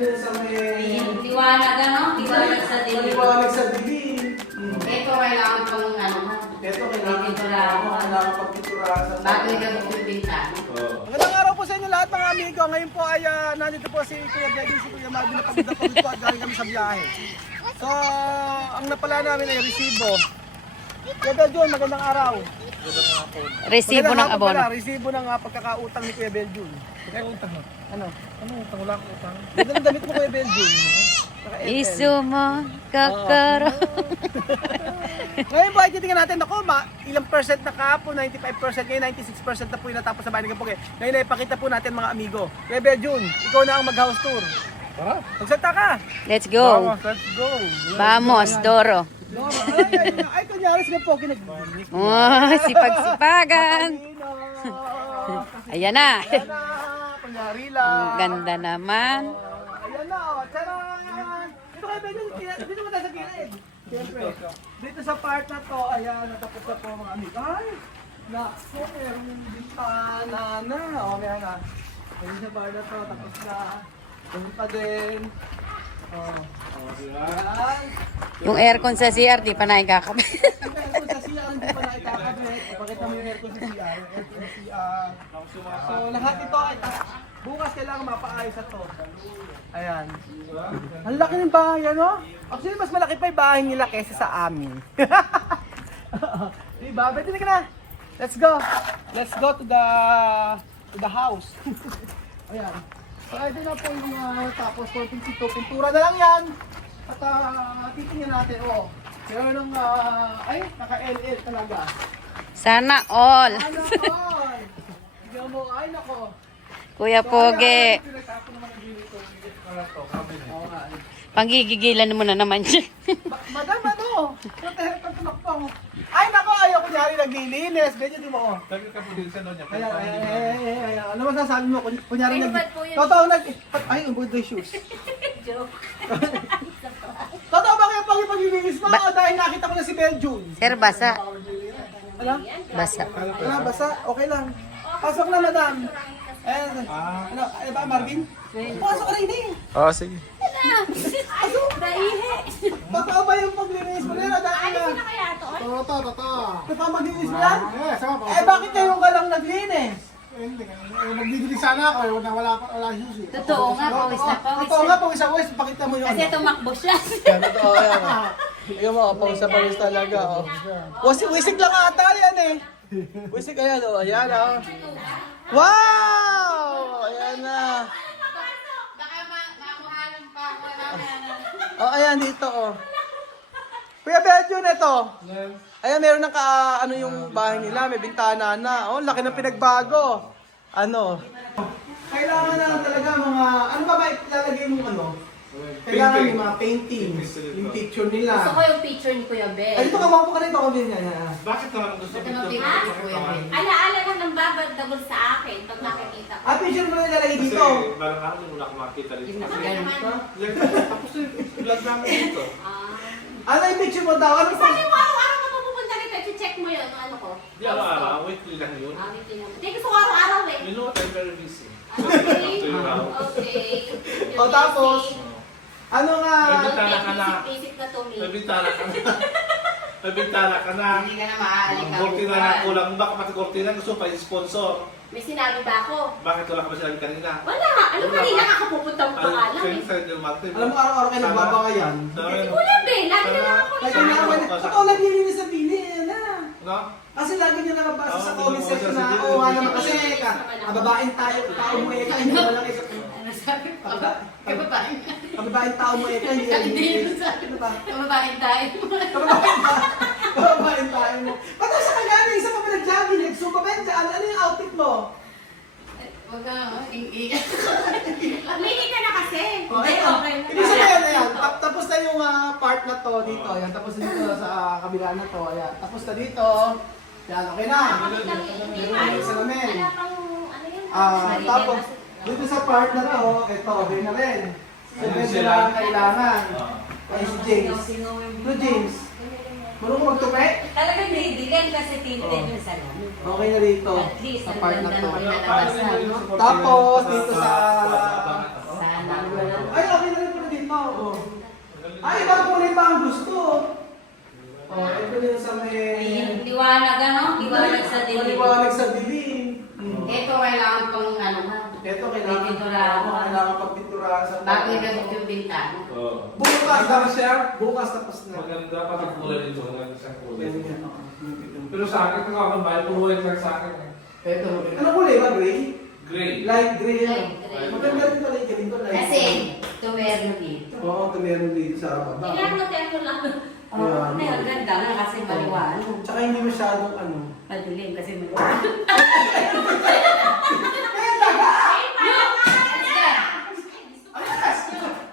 dun sa may... Liwanag ano? Liwanag sa dilim. Liwanag sa dilim. Ito kailangan pang ano. Ito kailangan pagpiturahan sa... Bago ka magbibinta. Magandang araw po sa inyo lahat mga amigo. Ngayon po ay nandito po si Kuya Daddy, si Kuya Marvin na pagod po at galing kami sa biyahe. So, ang napala namin ay resibo. Kuya Beljun, magandang araw. Resibo ng abono. Resibo ng pagkakautang ni Kuya Beljun. Kaya utang mo. Ano? Ano utang? Wala akong utang. Ganda ng damit mo Kuya Beljun. Isu mo, kakaro. Ngayon po ay titingnan natin, ako, ilang percent na kahapon, 95%, ngayon 96% na po yung natapos sa bahay ng Kampoke. Ngayon ay pakita po natin mga amigo. Kuya Beljun, ikaw na ang mag-house tour. Tara. Magsalita ka! Let's go. Let's go. Vamos, Doro. Ay, kunyari sila po, Oh, sipag-sipagan. Ayan na. Ayan na, kunyari lang. Ang ganda naman. Ayan na, oh, charan! Dito kayo, Beljun, dito mo tayo sa gilid. Siyempre, dito sa part na to, ayan, natapos na po mga amigo. Ay, naku, merong bintana na. O, meron na. Ayun sa part na to, tapos na. Ganun pa din. Ayan. Yung aircon sa CR, di pa nakikakabit. Yung aircon sa CR, hindi pa nakikakabit. Pakita mo yung aircon sa CR. Yung aircon sa CR. So, lahat ito ay bukas kailangan mapaayos na to. Ayan. Ang laki ng bahay, ano? Actually, mas malaki pa yung bahay nila kaysa sa amin. Diba? Pwede ka na. Let's go. Let's go to the house. Ayan. So, ito na po yung tapos for pintura na lang yan. At titingnan natin, oh. Meron ng, ay, naka-LL talaga. Sana all. Ano, ay? Tignan mo, ay, nako. Kuya Poge. Oo nga. Panggigigilan mo na naman siya. Madam, ano? Protehe ka tumakpang. Ay, nako, ayaw kunyari naglilinis. Ganyan, di mo. Lagi ka po din sa doon niya. Ayan. Ano masasabi mo? Kunyari Ay, nag... ba't po yun? Totoo nag... Ay, ang good day shoes. Joke. Totoo ba kaya pag-ilinis mo? Dahil nakita ko na si Beljun. Sir, basa. Ano? Basa. Wala, basta. Okay lang. Pasok na, madam. Ano? Ay ba, Marvin? Pasok ka na, hindi. Oo, sige. Naihe. Totoo ba yung paglilinis mo nila? Dahil na... Ano kaya to? Totoo. Totoo maglinis mo yan? Eh, sama Eh, bakit kayo ka lang naglinis? Hindi. Magbibili sana ako. Wala shoes eh. Totoo nga, pawis na pawis. Totoo nga, pawis ako. Pakita mo yung Kasi tumakbo siya. Totoo yan. Ayun mo, pawis na pawis talaga. Wisig lang ata yan eh. Wisig, ayan o. Ayan o. Wow! Ayan na. Baka makuhanan pa ako. Oh, ayan dito oh. Kuya Beljun, ito. Ayan, meron ng ano yung bahay nila, may bintana na. Oh, laki ng pinagbago. Ano? Kailangan na lang talaga mga, ano ba ilalagay mo ano? Kailangan yung mga painting, yung picture Gusto nila. ko yung picture ni Kuya Ben. Ay, dito ka maupo ka rito, kami niya. Bakit naman gusto Ito mo yung ito? picture ni Kuya Ben. Alaala lang ng babagdabol sa akin pag nakikita ko. Ah, picture mo na ilalagay Kasi dito. parang ako yung wala akong makita rin. Yung Kasi naman. tapos yung vlog namin dito. Ano yung picture mo daw? Ano Sabi mo, araw-araw ka pupunta rito. I-check mo yun. Ano ko? Di araw-araw, weekly lang yun. Hindi gusto ko araw-araw eh. You know what, I'm very busy. Okay. Okay. O, tapos? Ano nga? Bibintana ka na. Basic na to me. May bintana ka na. May bintana ka na. Hindi ka na maaari Ang ka. kortina na kulang. Baka pati kortina gusto pa i-sponsor. May sinabi ba ako? Bakit wala ka ba sinabi kanina? Wala. Ano kanina kakapupunta mo pa alam eh. Alam mo, araw-araw kayo nagbabangayan. Kasi Kuya Ben, lagi na lang ako Lagi nila. na ako, totoo lagi nilinis sa pili, yan na. No? Kasi lagi niya nakabasa sa Oo, comment hindi section mo na, masasabi. oo nga naman kasi kababaeng tayo, tao mo eka, hindi mo lang isa. Ano sabi ko? Kababae. Kababaeng tao mo eka, hindi rin Hindi nilinis. yun sabi. Ano ba? Kababae tayo. Kababaeng tayo mo. Ba't sa kagani, isa pa ba nag-jogging, nag-suba ba yan? Ano yung outfit mo? Huwag ka, Mili ka na kasi. Oh, Hindi, ayun. okay na. Ibig sabihin, ayan, tapos na yung part na to dito, ayan, tapos na dito sa kabila na to, ayan, tapos na dito, yan, okay na. Hindi Meron pa. na yung salamin. Wala pang, ano yun? Tapos, dito sa part na to, ito, okay na rin. So, pwede lang kailangan. Ay, si James. No, James. Marunong magtupi? Talagang didigan kasi tintin yung salamin. Okay na rito, At least, sa ang part na ganda to. ng pinalabasan. Tapos, dito sa... Sana. Ay, Piniturahan mo. Kailangan pagpinturahan sa Bago ikabit yung bintana. Oo. Bukas Maganda siya. Bukas tapos na. Maganda pati kulay dito. Maganda siyang kulay. Yan, yan, oo. Pero sa akin, kung ako bahay, puro white lang sa akin. Ito. Ano kulay ba? Gray? Gray. Light gray. Light ano? gray. Maganda rin pala yung ganito. Light Kasi, gray. ito meron dito. Oo, ito meron dito sa baba. Kailangan mo tempo lang. Ayan. Ay, ang ganda na kasi maliwanag. Tsaka hindi masyadong ano. Madilim kasi maliwanag.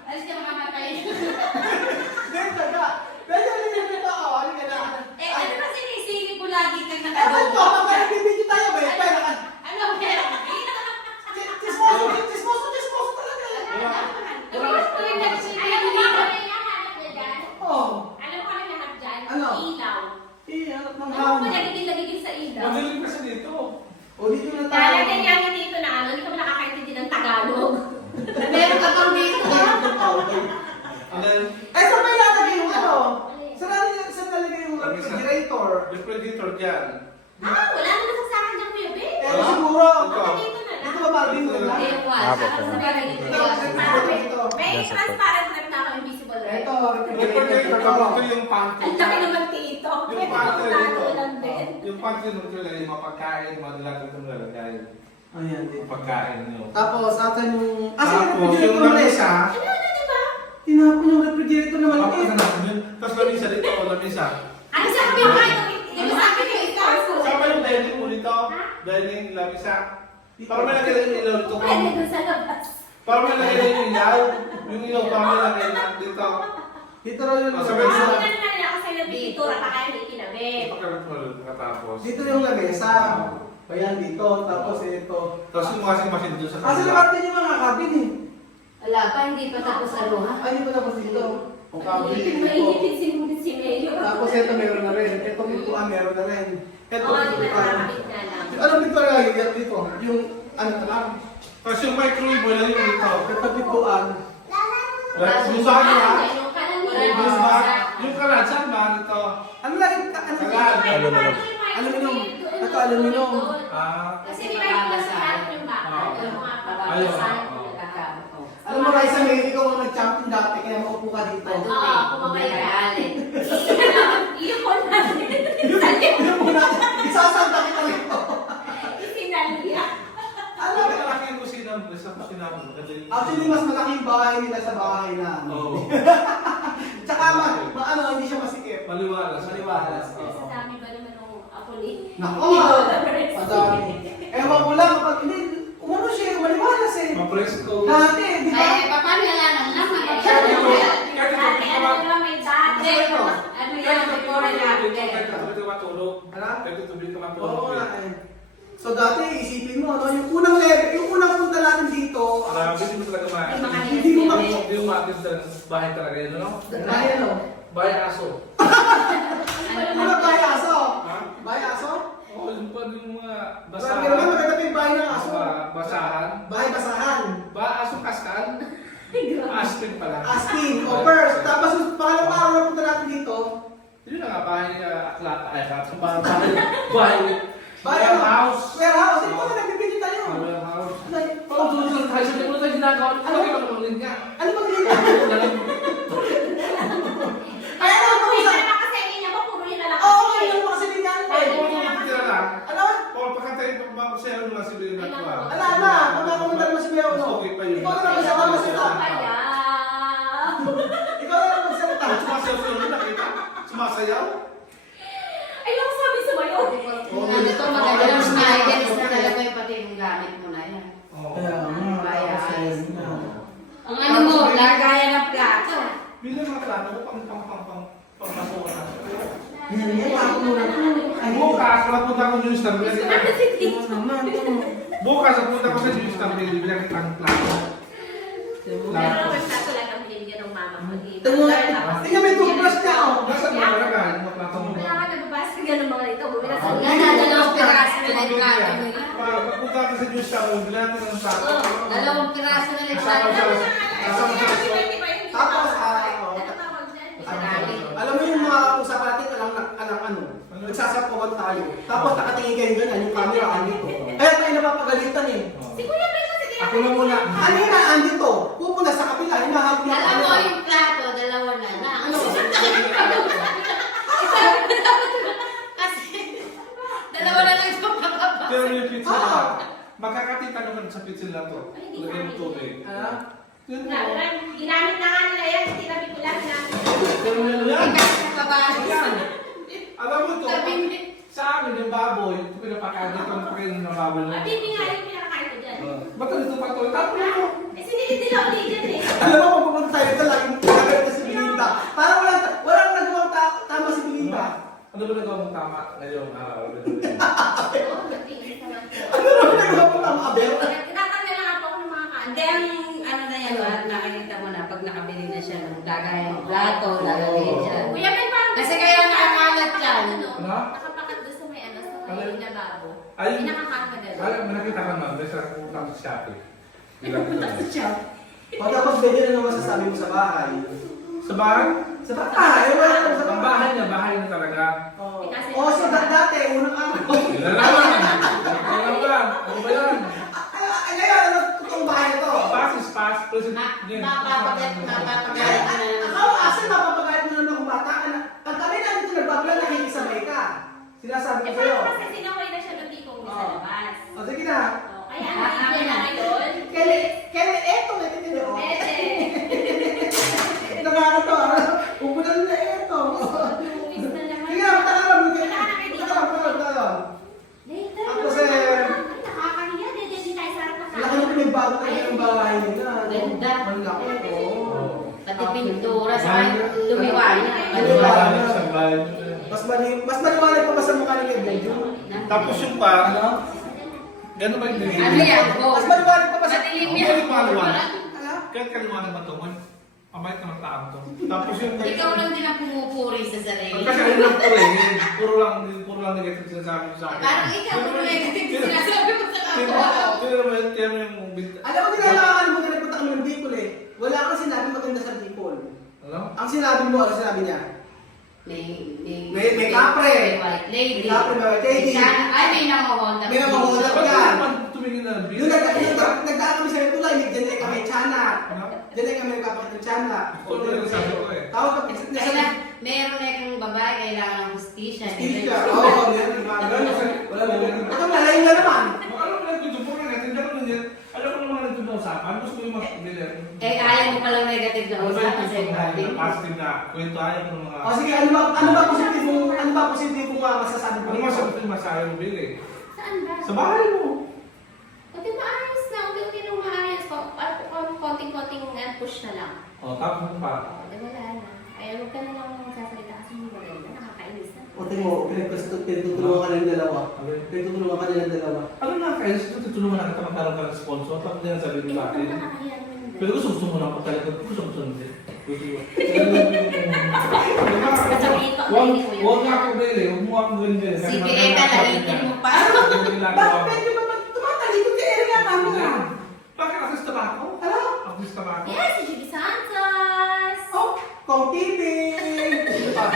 Alis ka makamatay. Ganyan taga. Ganyan rin yung ito. Halika na. Eh, ano ba sinisingit mo lagi kang Ewan nakadungo? ko, magkakibigyo tayo ba? Kaya naka... Ano meron? Chismoso talaga. Alam mo ba yung hinahanap niya dyan? Oo. Alam ko ang hinahanap dyan? Ano? Ilaw. Hanap ng Alam mo ba hangin. nagigil-lagigil sa ilaw? Madilim kasi dito. O, dito na tayo. Talagang yan dito na ano, hindi ka ba nakakaintindi ng Tagalog? Meron ka pang dito. Eh, saan ba ilalagay yung ano? Saan nalagay yung refrigerator? Refrigerator dyan. Ah, wala naman sa akin dyan, Kuya Ben. Eh, siguro. Baka dito na lang. Dito ba Barbie mo na? Ayun, wala. Sa bagay dito. May transparent rep na ako, invisible rep. Ito, Refrigerator, ito yung pantry. Ang laki naman dito. Yung May pantry pagkakataon dito. lang din. Yung pantry nito yung mga pagkain, mga nilalagay ito nilalagay. Ayan, dito. Yung pagkain nyo. Tapos, asan yung... Tapos, yung yung refrigerator na lamisa. Ano, di ba? Tinapon yung refrigerator naman. Tapos na natin yun. Tapos lamisa dito, lamisa. Ano sabi mo kayo? Yung sabi ko, ikaw. Saan ba yung dining mo dito? Dining, lamisa. Para may lagay yung ilaw dito. Pwede doon sa labas. Para may lagay yung ilaw. Yung ilaw, para may lagay na dito. Dito raw yung... Sabi Ah, ko wala na lang ako sa nabibitura pa kayo may kinabit. Pagkakat mo katapos. Dito yung lamesa. Ayan, dito. Tapos ito. Tapos yung washing machine dito sa Kasi naman yung mga cabin eh. Wala pa, hindi pa tapos ano ha? Ay, hindi pa tapos dito. Ang cabin dito. Mainipid si Mayo. Tapos ito meron na rin. Ito pintuan meron na rin. Ito Oo, di ba pintuan. nakakabit na lang. Ano pintuan na lagi dito? Yung ano na lang. Tapos yung microwave wala yung dito. Ito pintuan. Yung sa akin ha? Yung kanan Wala nila. yung Yung ba? Yung kalan, saan ba dito? Ano lang yung... Ano Kalan. Aluminum. Ito, aluminum. Ah. Kasi di ba yung plastic yung baka? Yung mga Ayun. papapasan. Alam mo guys, sa Mexico ako nag-champion dati, kaya maupo ka dito. Oo, kumabay ka. Iyo ko na. Ano mo natin? Isasanta kita rito. Isinalya. Ano? Ang malaki yung kusina mo. Sa kusina mo. Actually, mas malaki yung bahay nila sa bahay na. Oo. Tsaka ano, hindi siya masikip. Maliwalas. Maliwalas. Sa dami ba naman ng apuli? Nako! Madami. Ewan ko lang, kapag hindi, umano siya, maliwalas eh. Mapresko. Dati, di ba? Ay, paano yan lang naman? Dati, ano ba may dati? Ano yan, before and after. Kahit tubig ka matulog. Ano? Kahit tubig ka matulog. Oo nga eh. So dati, isipin mo, no, yung unang level, yung unang punta natin dito, Marami, hindi mo talaga Yung mga Hindi mo nilagay. Hindi mo makakit sa bahay talaga yun, ano? dahil ano? Bahay aso. Ano bahay aso? Ha? Bahay aso? Oo, yung pa yung mga Basahan. Pero naman maganda pa yung bahay ng aso. Basahan. Bahay basahan. Aso kaskan? Aspen pala. Asking, o first. Tapos yung pangalawang araw na punta natin dito, Yun na nga, bahay aklat. Ay, bahay. Bahay. Warehouse. Warehouse. Ito na nagbibigay tayo. Warehouse. Like, Pag tuloy tayo sa mga tayo ginagawa. Ano ba naman din niya? ano bang ganyan? Ay, ano ang Uy, isa? wala kasi hindi niya ba puro yun na lang Oo, kasi. ngayon mo kasi ganyan. Ay, kung tira lang. Ano? Paul, pakantay pa ba sa iyo na si Bina ko ah? Ala, ala. Kung nakamundan mo si Beo, no? Okay pa yun. Ikaw na lang magsalita. Kaya. Ikaw na lang magsalita. Sumasayaw sa iyo, nakita? Sumasayaw? Ayoko sabi sa bayo. Ito maganda lang sa guys na talaga yung pati yung gamit mo na yan. Oo. Ang ano mo, lagayan ng plato. Bilang mga plano ko, pang-pasukan na. Yan, ako muna. Ay, Bukas, napunta ko news na naman. Bukas, napunta ko sa news na bilang kitang plano. Pero naman plato lang ang binibigyan ng mama ko dito. Tingnan mo yung toothbrush niya, oh. Nasaan mo talaga? Yung mga plato mo. Kaya ka nababasa ka ng mga ito. Bumila sa Yan na, dalawang piraso na lang plato mo yan. Pagpunta ko sa news na bilang natin ng plato. Dalawang piraso na lang Kasama plato. siya. Tapos, Ano alam mo yung mga usapan natin, alang ano, nagsasapawan tayo. Tapos nakatingin kayo ganyan, yung camera andito. Kaya tayo napapagalitan eh. Si Kuya Ben kasi kaya Ako na muna. Ano yun na, andito? Pupunta sa kapila, hinahabol na Alam mo, yung plato, dalawa na lang. Ano? Kasi, dalawa na lang sa pababa. Pero yung pizza Ah. na. Makakatita naman sa pizza na to. Ay, hindi Lagyan ng kaya. tubig. Ah? Yun mo. Ginamit na nga nila yan. Tinabi ko lang na. Pero yan yan. Kasi sa baba. Yan. Alam mo ito, Sabi- sa amin yung baboy, ito pinapakain dito ang pakain ng baboy. Ay, bibi nga yung pinakakain ko dyan. Ba't dito pa ito? Tapos ito. Eh, sinilid nila ulit dyan eh. Alam mo, kung pupunta tayo ito, laging nagaganda si Belinda. Parang walang nagawang tama si Belinda. Ano ba nagawa mong tama ngayong araw? Oo, nagtiis naman po. Ano naman nagawang tama, Abel? Tinatanggal lang ako ng mga kaan. Hindi, ang ano na yan, at nakikita mo na pag nakabili na siya ng gagayang plato, lalagay dyan. Kuya, may parang... Kasi kaya nakakalat yan. Ano? Ano? Nakapakat doon sa may ano, sa Ano? may lababo. Ay. May nakakain ka doon. May nakita ka naman, may sa utang sa Shopee. Bilang ito. O tapos, ganyan na naman sasabi mo sa bahay. Sa bahay? Sa bahay, wala naman sa Ang bahay niya, bahay niya talaga. Oh, so dati, unang araw. Yun na naman. Ano ba? Ano ba yan? Ay, ngayon, ano, totoong bahay na to? Pass is pass. Mapapagalit mo na naman. Ako, asa mapapagayat mo naman kung bata ka na. Pag kami namin ito nagbabla, nakikisabay ka. Sinasabi Eh, ko sa'yo. parang kasi sinaway na siya ng tipong sa labas. O, sige na. Oh, kaya ang na ngayon. Kaya eto, ito nyo. Pwede. Nakakatawa. Pupunan na eto. Lumis na naman. Sige na, punta ka naman. Punta ka na kayo dito. Punta ka. Later. Ako kasi, Ay, nakakahiya. Hindi tayo sa harap ng laki na pinagbago tayo ng bahay nila. Ganda. Ang laki. Oo. Pati pintura, saka lumiwanag. Mas maliwanag pa ba sa mukha ng Ebeljo? Tapos yung pa, gano'n ba yung nililin? Ano yan? Mas maliwanag pa ba sa... Madilim Ang yan. balik maliwanag. Ano? Kahit kaliwanag ba ito, man? Ang bait naman taong to. Tapos yung... Ikaw lang din ang pumupuri sa sarili. Kasi ano lang puro eh. Puro lang negative sinasabi mo sa akin. Parang ikaw ang negative sinasabi mo sa kapwa. Kaya mo yung bint- Alam mo, tinalakaan mo, nagpunta kami ng Bicol eh. Wala kang sinabi maganda sa Bicol. Ano? Ang sinabi mo, ano sinabi niya? May kapre. May white lady. May kapre, may white lady. Ay, may nanguhonda. May nanguhonda. Ba't ka naman tumingin na ng Yung video? nagdaan kami sa Tulay, dyan kami Chana. Ano? Dyan kami nagkapakit ng Chana. Ito na yung sabi ko eh. Tawag ka, Meron na kung babae, kailangan ng hustisya. Stisha. Oo, yan, yung mga ganun. Wala mo. Ito, malayo na naman. Alam mo lang ito, puro negative. Alam mo naman ito na usapan. Gusto ko yung mag-delete. Eh, ayaw mo palang negative na usapan sa ibatin. Positive na kwento ayaw ko ng mga... O sige, ano ba positibong masasabi mo? Ano masagot yung masaya mo, Bill eh? Saan ba? Sa bahay mo. Pati maayos na. Unti-unti nung maayos. Konting-konting push na lang. O, tapos mo pa. O, di wala na. Ay, huwag ka na lang magsasalita kasi hindi maganda. Nakakainis na. O tingin mo, pinagtutulungan ka ng dalawa. Pinagtutulungan ka nilang dalawa. Ano na, kaya gusto tutulungan na kita magkaroon ka ng sponsor. Tapos din ang sabi mo sa akin. Nakakahiya naman din. Pero gusto mo na talaga. Gusto mo din. Kasabihin pa ako hindi ko yun. Huwag nga ako, Bill eh. Huwag mo ako gawin, Bill. Kasi Sige, maganda Eka, ka lalitin mo pa. Bakit medyo ba tumatalikod ka area ka mo na? Bakit artista ba ako? Ano? Artista ba ako? Yes, si Judy Santos! Oh, Kong TV! Ano pa?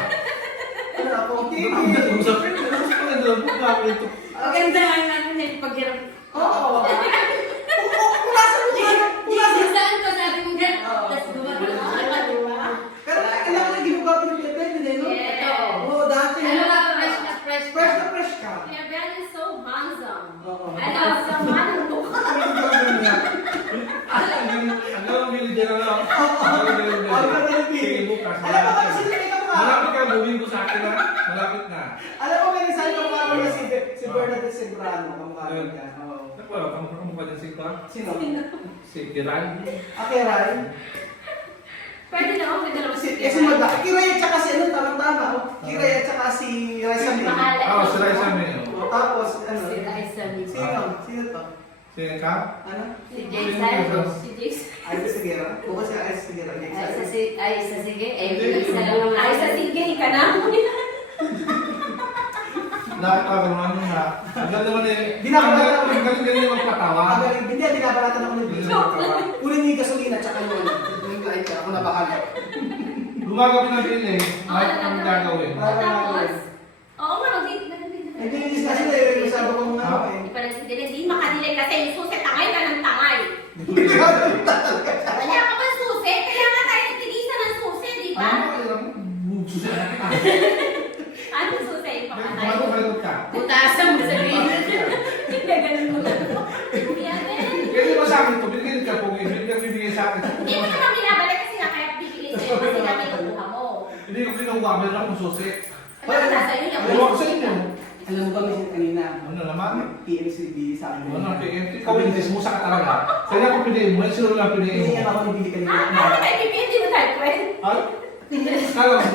Ano na, Kong TV? Usapin mo. Gusto ko na doon. Ito. Maganda nga namin na yung paghirap. Oo. Kung nasa mo ka, kung nasa Yung saan ko sabi mo nga, Oo. tas gumagawa. Pero kailangan na ginagawa ko ng Pepe, din eh, no? Yes. Oo, dati. Ano nga, fresh na fresh. Fresh na fresh ka. Kuya Ben is so handsome. Oo. Ano, sa man mo. Ang gawang Bill dyan na lang. Ang gawang Bill. Sige, bukas. Alam mo ba kasi nakita ko nga? Malapit ka, gawin ko sa akin ha. Malapit na. Alam mo ba sabi ko nga wala si Bernadette Sembrano, kamukha niya. Oo. Wala, kamukha dyan si Ka. Sino? Si Kiran. Okay, Ray. Pwede na ako, pwede na ako. Kasi magda. Kiray at saka si ano, tama-tama. Oh. Kiray at saka si Raisa May. Mahala. Oo, si Raisa May. O, tapos, ano? Si Raisa May. Sino? Sino to? Si Ka. Ano? Si Jay Santos. Si Jace. Ay, sa Sigera. Bukas si Ay sa Sigera. Ay, isa sige. Isa lang naman. Ay, sa sige ka na. Nakakagawa namin ha. Ang ganda naman eh. Binabalatan ako. Ang galing-galing yung magpatawa. Ang galing, hindi, binabalatan ako ng Galing video. yung magpatawa. Kunin niyo yung gasolina, tsaka yung yung light, ako na bahala. Gumagawa ng Bill eh. May ang gagawin. Tapos, oo nga, Hindi, hindi kasi na, sabi ko nga Ha? eh. Hindi pa nagsidilig. Hindi makadilig kasi yung susi, tangay ka ng tangay. binigay sa akin. Hindi mo naman binabalik kasi nga kaya bibili sa'yo kasi nga kinukuha mo. Hindi ko kinukuha, meron akong susi. Ano na sa'yo yung Ewan ko sa inyo. Alam mo ba, Mrs. kanina, Ano naman? PMCB sa akin. Ano, ikaw hindi mo sa talaga. Kaya kung piliin mo, sino lang piliin Hindi mo? yan ako nabili kanina. Ano ba ibibigay? Hindi mo tayo friend? Ha? Kala mo,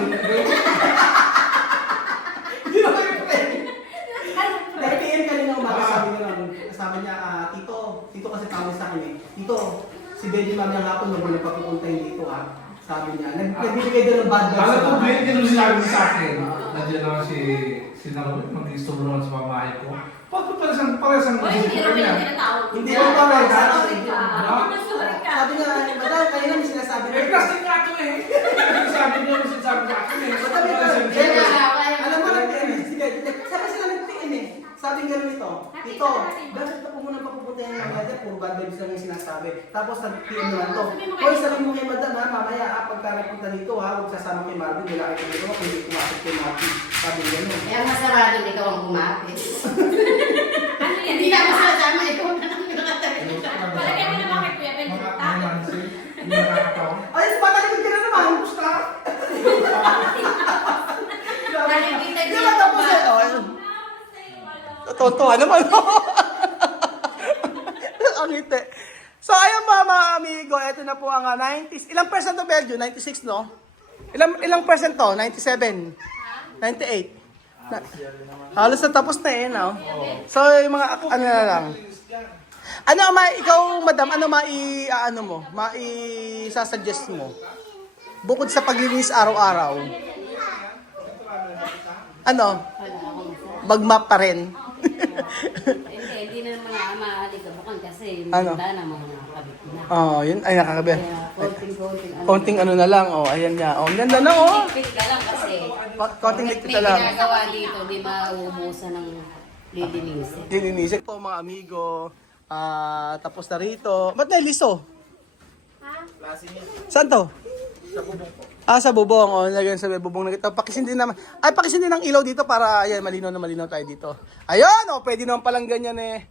Hindi na kayo friend. Dahil PM kanina umaga sabi niya, tito kasi tawag sa akin eh. Tito, si Benji mamayang hapon na papupuntahin dito ha. Sabi niya, nagbibigay doon ng bad vibes. alam ko, Ben, yun yung sinabi mo sa akin. Nandiyan naman si Naroy, mag-gusto mo naman sa pamahay ko. Bakit parang O hindi naman yung tinatawag ko. Hindi mo pa rin. Sorry ka. Sorry ka. Sabi niya, madam, kanina may sinasabi Eh, plastic nga ito eh. Sabi niyo, sinasabi sa akin eh. Sabi ko, Sabi alam mo lang, sige, sabi sila nag-PM eh. Sabi nga nito, Tito, bakit pa po muna papupuntahin ng weather? Puro bad vibes lang yung sinasabi. Tapos nag-PM naman to. Hoy, sabi mo kay madam ha, mamaya pagka nagpunta dito ha, huwag sasama kay Marvin, wala kayo dito, hindi kumasok kay Marvin. Sabi nga nun. Kaya masarado, ikaw ang kumapit. Ano yan? Hindi na masasama, ikaw na lang yung nakatabi. Palagay mo naman kay Kuya Ben. Mga mansi, hindi nakakatawa. Ay, patalikod ka na naman! Gusta? Nakikita Di ba tapos eh? Oh, ayun. Totoo naman. Ang ngiti. So ayun mga amigo, ito na po ang 90s. Ilang percent to Belgium? 96 no? Ilang percent to? 97? 98? Halos na tapos na eh, no? So yung mga ano na lang. Ano ikaw madam, ano ano mo? Sasuggest mo? Bukod sa paglilinis araw-araw. Ano? Mag-map pa rin. Hindi na naman maaligabakan kasi Ano? maganda na mga nakakabit na. Oh, yun ay nakakabe. Kaya konting-konting Konting ano na lang, oh, ayan niya. Oh, ang ganda na oh. Ligpit ka lang kasi Konting may likit na lang. ginagawa dito, di mauubusan ng lilinisin. Dininisip po mga amigo. Tapos na rito. Ba't nailiso? Saan to? Sa bubong po. Sa bubong. O, lagyan sa bubong na kita. Pakisindi naman. Ay, pakisindi ng ilaw dito para, ayan, malinaw na malinaw tayo dito. Ayun, o, pwede naman palang ganyan eh.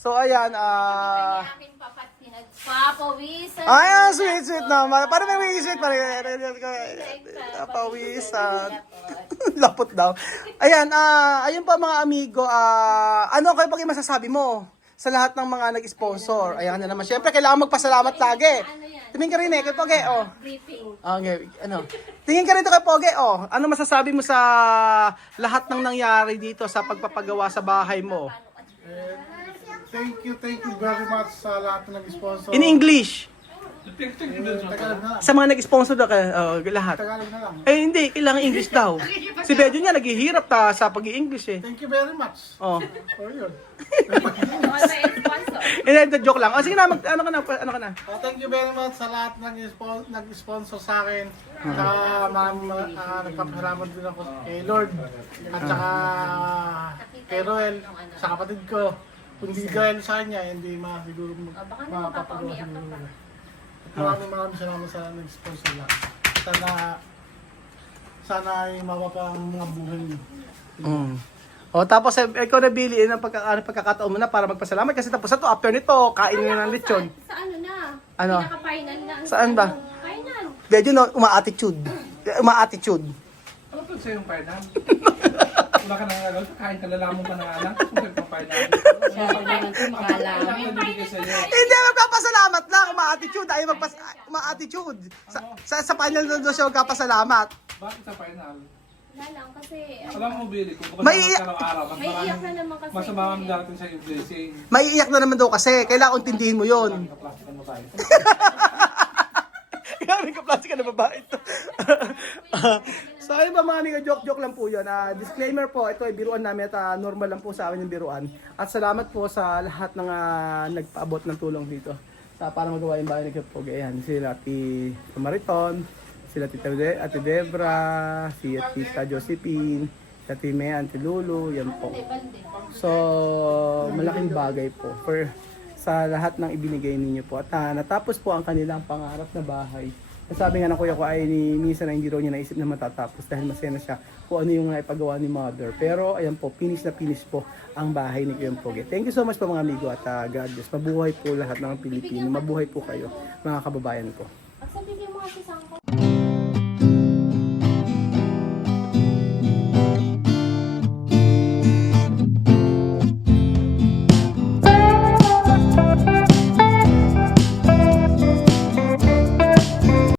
So, ayan, Akin papat pinagpapawisan. ayan, sweet naman. Parang may sweet. Pawisan. Lapot daw. Ayan, ayun pa mga amigo. Ano kayo pag masasabi mo sa lahat ng mga nag-sponsor? Ayan na naman. Siyempre, kailangan magpasalamat lagi. Ano yan? Tingin ka rin eh, kay Poge, oh. Briefing. Okay, ano? Tingin ka rito kay Poge, oh. Ano masasabi mo sa lahat ng nangyari dito sa pagpapagawa sa bahay mo? Thank you very much sa lahat ng sponsor. In English. Tagalog na lang. Sa mga nag-sponsor na lahat. Tagalog na lang. Eh hindi, kailangan English daw. Si Bedjo niya naghihirap sa pag-i-English eh. Thank you very much. Oh. For yun. All my sponsor. Hindi, joke lang. Oh, sige na, ano ka na? Thank you very much sa lahat ng nag-sponsor sa akin. Saka nagpapasalamat din ako kay Lord. At saka kay Roel, sa kapatid ko. Kung di dahil sa kanya, hindi siguro Baka naman mapapagawa papaumiyak ka siguro. pa. At maraming salamat sa nag-sponsor lang. Sana ay mapapa ang mga buhay niyo. Mm. O tapos ikaw nabili ng pagkakataon mo na para magpasalamat kasi tapos na to, after nito, kain na ng lechon. Sa ano na? Ano? Pinaka-final na. Saan ba? Final. Bedjo no, uma-attitude. Ano pa sa'yo yung final? Wala ka nang gagawin, kain ka lalaman pa ng anak. Kung kayo pang final. Siya pa naman ito makalamin. Nabibigay sa'yo. Hindi magpapasalamat lang, uma-attitude. Ay uma-attitude. Sa final na doon siya magpapasalamat. Bakit sa final? Wala lang kasi Alam mo, Billy, kung May- pagkakaroon ka ng araw, mas may iyak na maraming naman kasi. masama ang dating sa yung blessing. Maiiyak na naman daw kasi, kailangan intindihin mo yun. Nakaplastikan mo tayo. Kailangan ka-plastic ka na babae ito. So ayun ba mga amigo, joke lang po yun. Disclaimer po, ito ay biruan namin at normal lang po sa amin yung biruan. At salamat po sa lahat ng nagpaabot ng tulong dito para magawa yung bahay ni Kapoge. Ayan, sila Ate Mariton, sila Ate Debra, si Tita Josephine, si Ate Mea, Ate Lulu, yan po. So, malaking bagay po sa lahat ng ibinigay ninyo po. At natapos po ang kanilang pangarap na bahay Sabi nga ng kuya ko ay minsan na hindi raw niya naisip na matatapos dahil masaya na siya kung ano yung naipagawa ni mother. Pero ayan po, finish na finish po ang bahay ni Kuya Pogi. Thank you so much po mga amigo at God bless. Mabuhay po lahat ng Pilipino. Mabuhay po kayo mga kababayan ko. Pag sabihin mo kasi sa